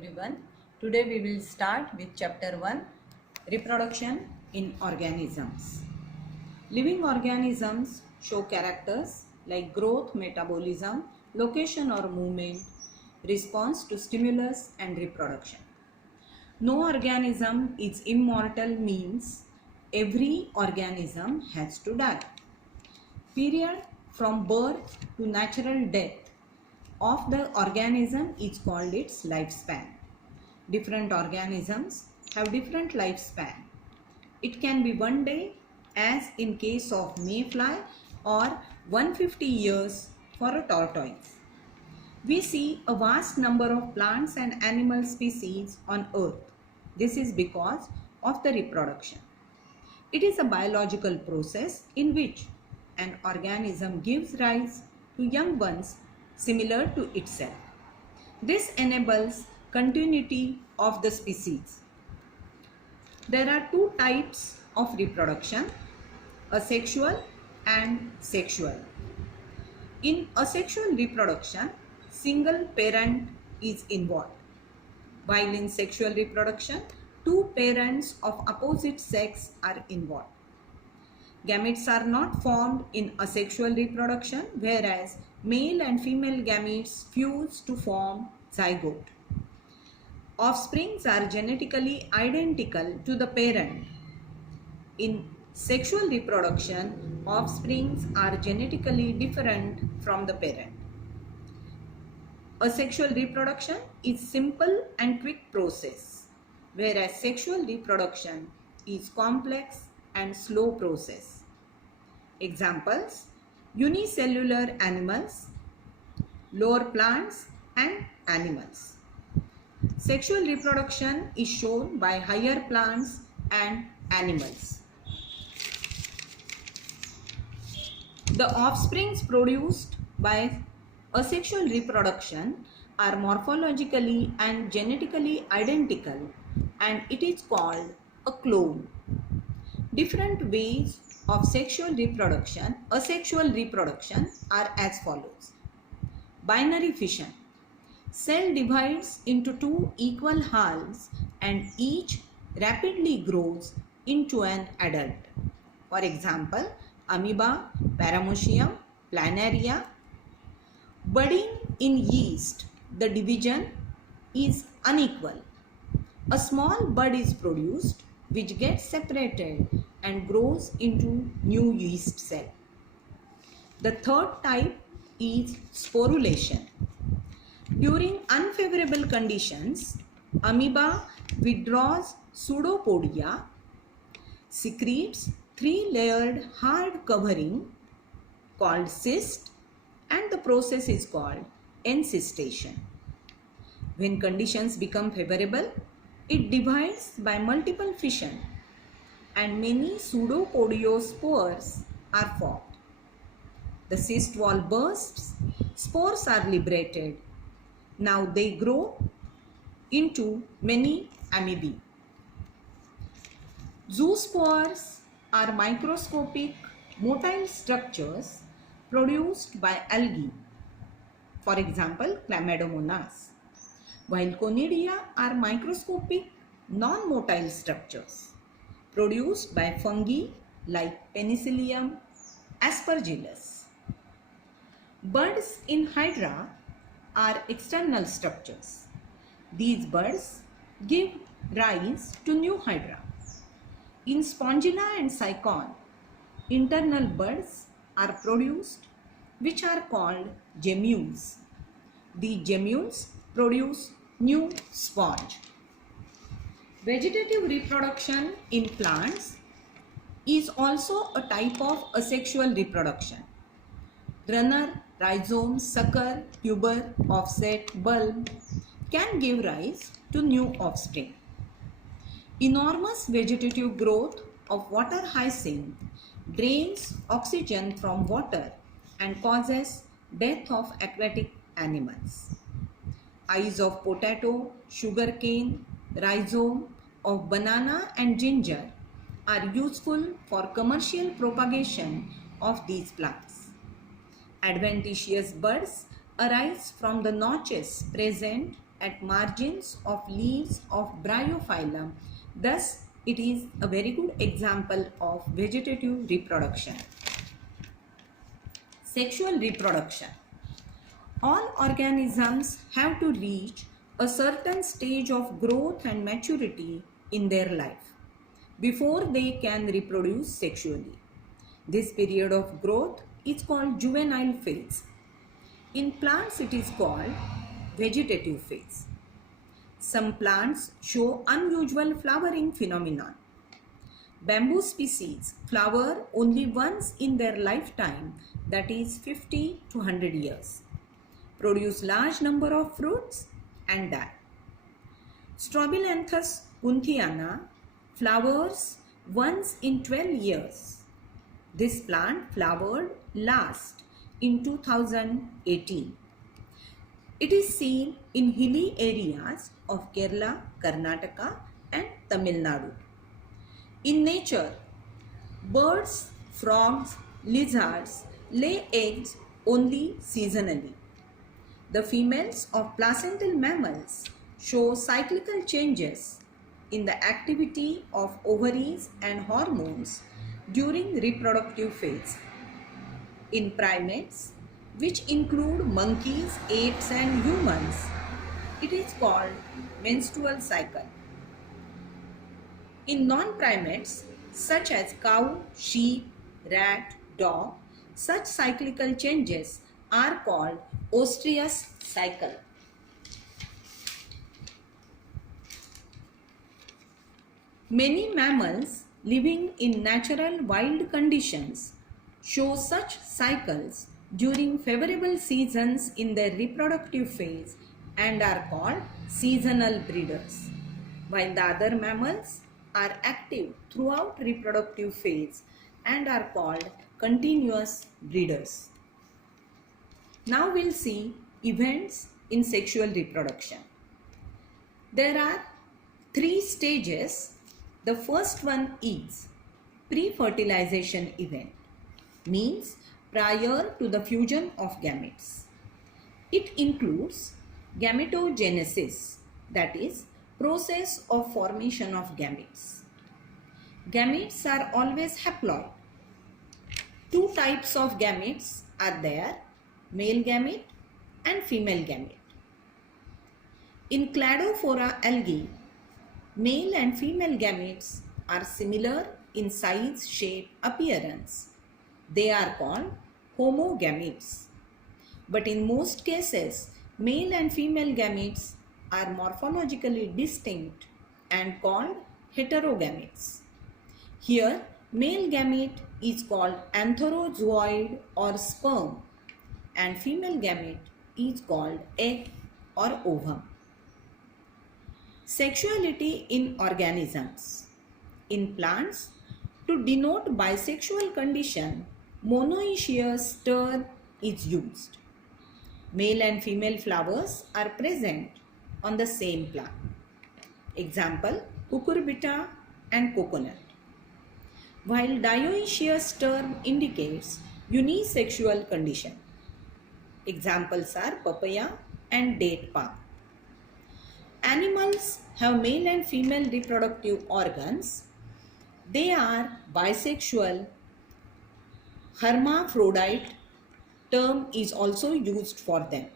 everyone. Today we will start with chapter 1, reproduction in organisms. Living organisms show characters like growth, metabolism, location or movement, response to stimulus and reproduction. No organism is immortal means every organism has to die. Period from birth to natural death of the organism is called its lifespan. Different organisms have different lifespan. It can be 1 day as in case of mayfly or 150 years for a tortoise. We see a vast number of plants and animal species on earth. This is because of the reproduction. It is a biological process in which an organism gives rise to young ones similar to itself. This enables continuity of the species. There are two types of reproduction, asexual and sexual. In asexual reproduction, single parent is involved, while in sexual reproduction, two parents of opposite sex are involved. Gametes are not formed in asexual reproduction, whereas male and female gametes fuse to form zygote. Offsprings are genetically identical to the parent. In sexual reproduction, offsprings are genetically different from the parent. Asexual reproduction is simple and quick process, whereas sexual reproduction is complex and slow process. Examples: unicellular animals, lower plants and animals. Sexual reproduction is shown by higher plants and animals. The offsprings produced by asexual reproduction are morphologically and genetically identical, and it is called a clone. Different ways of asexual reproduction are as follows. Binary fission. Cell divides into two equal halves and each rapidly grows into an adult. For example, amoeba, paramecium, planaria. Budding in yeast, the division is unequal. A small bud is produced which gets separated and grows into new yeast cell. The third type is sporulation. During unfavorable conditions, amoeba withdraws pseudopodia, secretes three-layered hard covering called cyst, and the process is called encystation. When conditions become favorable, it divides by multiple fission and many pseudopodiospores are formed. The cyst wall bursts, spores are liberated. Now they grow into many amoebae. Zoospores are microscopic motile structures produced by algae, for example Chlamydomonas, while conidia are microscopic non-motile structures produced by fungi like Penicillium aspergillus. Buds in Hydra are external structures. These buds give rise to new Hydra. In Spongilla and Cycon, internal buds are produced which are called gemmules. The gemmules produce new sponge. Vegetative reproduction in plants is also a type of asexual reproduction. Runner, rhizome, sucker, tuber, offset, bulb can give rise to new offspring. Enormous vegetative growth of water hyacinth drains oxygen from water and causes death of aquatic animals. Eyes of potato, sugarcane, rhizome of banana and ginger are useful for commercial propagation of these plants. Adventitious buds arise from the notches present at margins of leaves of Bryophyllum. Thus, it is a very good example of vegetative reproduction. Sexual reproduction. All organisms have to reach a certain stage of growth and maturity in their life before they can reproduce sexually. This period of growth is called juvenile phase. In plants, it is called vegetative phase. Some plants show unusual flowering phenomenon. Bamboo species flower only once in their lifetime, that is 50 to 100 years, produce large number of fruits and die. Strobilanthes gunthiana flowers once in 12 years. This plant flowered last in 2018. It is seen in hilly areas of Kerala, Karnataka and Tamil Nadu. In nature, birds, frogs, lizards lay eggs only seasonally. The females of placental mammals show cyclical changes in the activity of ovaries and hormones during reproductive phase. In primates, which include monkeys, apes and humans, it is called menstrual cycle. In non-primates such as cow, sheep, rat, dog, such cyclical changes are called ostrous cycle. Many mammals living in natural wild conditions show such cycles during favorable seasons in their reproductive phase and are called seasonal breeders, while the other mammals are active throughout reproductive phase and are called continuous breeders. Now we'll see events in sexual reproduction. There are 3 stages. The first one is pre-fertilization event, means prior to the fusion of gametes. It includes gametogenesis, that is process of formation of gametes. Gametes are always haploid. 2 types of gametes are there, male gamete and female gamete. In Cladophora algae, male and female gametes are similar in size, shape, appearance. They are called homogametes. But in most cases, male and female gametes are morphologically distinct and called heterogametes. Here, male gamete is called anthrozoid or sperm and female gamete is called egg or ovum. Sexuality in organisms. In plants, to denote bisexual condition, monoecious term is used. Male and female flowers are present on the same plant. Example, cucurbita and coconut. While dioecious term indicates unisexual condition. Examples are papaya and date palm. Animals have male and female reproductive organs. They are bisexual. Hermaphrodite term is also used for them.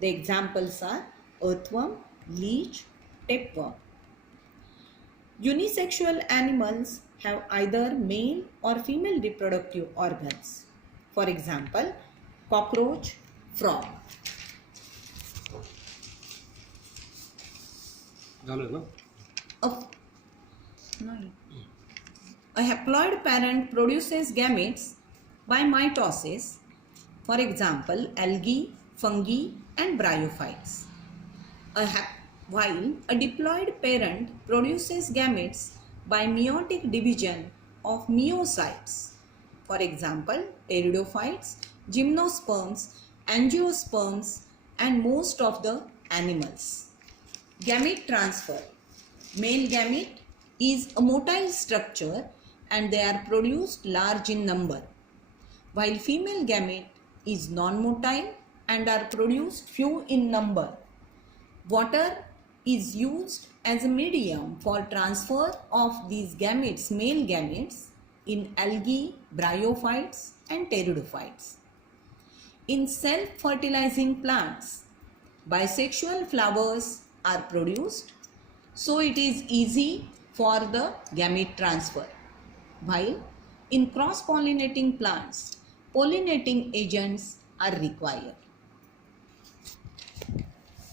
The examples are earthworm, leech, tapeworm. Unisexual animals have either male or female reproductive organs. For example, cockroach, frog. A haploid parent produces gametes by mitosis, for example, algae, fungi and bryophytes. While a diploid parent produces gametes by meiotic division of meiocytes, for example, pteridophytes, gymnosperms, angiosperms and most of the animals. Gamete transfer. Male gamete is a motile structure and they are produced large in number, while female gamete is non-motile and are produced few in number. Water is used as a medium for transfer of these gametes, male gametes, in algae, bryophytes and pteridophytes. In self-fertilizing plants, bisexual flowers are produced, so it is easy for the gamete transfer. While in cross-pollinating plants, pollinating agents are required.